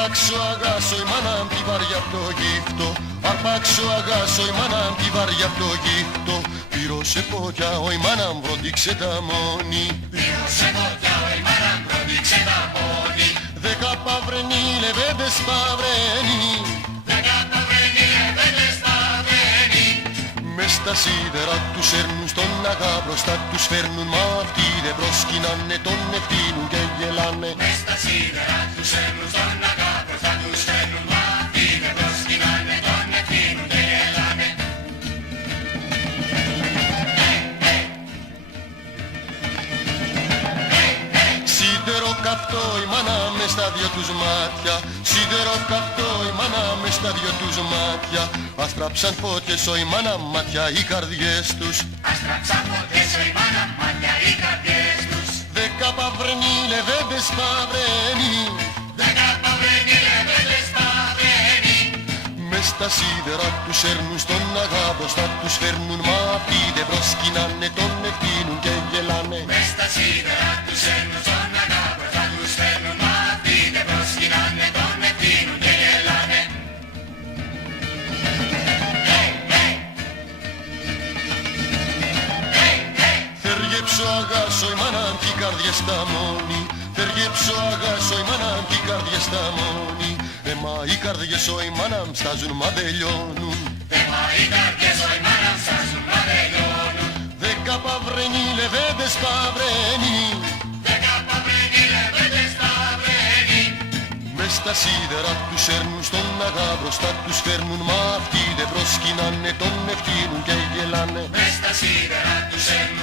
αρπάξω αγάσω η μάνα μ' τη βαριά απ' το γύφτο. Αρπάξω αγάσω η μάνα μ' τη βαριά απ' το γύφτο. Πήρωσε πόδια ο η μάνα μ' βροντίξε τα μόνη. Πήρωσε πόδια ο η μάνα μ' βροντίξε τα μόνη. 10 παυρενοί λεβέντες παυρένοι. 10 παυρενοί λεβέντες παυρένοι. Μες στα σίδερα τους έρνουν στον αγά μπροστά τους φέρνουν. Μα αυτοί δεν προσκυνάνε, τον ευθύνουν και γελάνε. Μες στα σίδερα τους έρνουν στον αγά μπροστά τους φέρνουν. Μα αυτοί δεν προσκυνάνε, τον ευθύνουν και γελάνε. Σίδερο καυτό η μάνα μες στα δυο τους μάτια. Σίδερο καυτό η μάνα μες στα δυο τους μάτια. Αστράψαν φώτιες ο η μάνα μάτια οι καρδιές τους. Αστράψαν φώτιες ο η μάνα μάτια οι καρδιές τους. 10 παυρενοί λεβέντες παυρένοι. 10 παυρενοί λεβέντες παυρένοι. Μες στα σίδερα τους έρνουν στον αγά μπροστά τους φέρνουν. Μα αυτοί δεν προσκυνάνε, τον ευθύνουν και γελάνε. Μες στα σίδερα τους έρνουν στον αγά μπροστά τους φέρνουν. Μα αυτοί δεν προσκυνάνε, τον ευθύνουν και γελάνε. Θεριέψω αγάσω η μάνα μ' κι καρδιές στα μόνη. Θεριέψω αγάσω η μάνα μ' κι καρδιές στα μόνη. Μα οι καρδιές ο η μάνα μ' στάζουν μα δεν λιώνουν. Μα οι καρδιές ο η μάνα μ' στάζουν μα δεν λιώνουν. 10 παυρενοί λεβέντες παυρένοι. 10 παυρενοί λεβέντες παυρένοι. Μες στα σίδερα τους έρνουν στον αγά μπροστά τους φέρνουν. Μα αυτοί δεν προσκυνάνε, τον ευθύνουν και γελάνε. Μες στα σίδερα τους έρνουν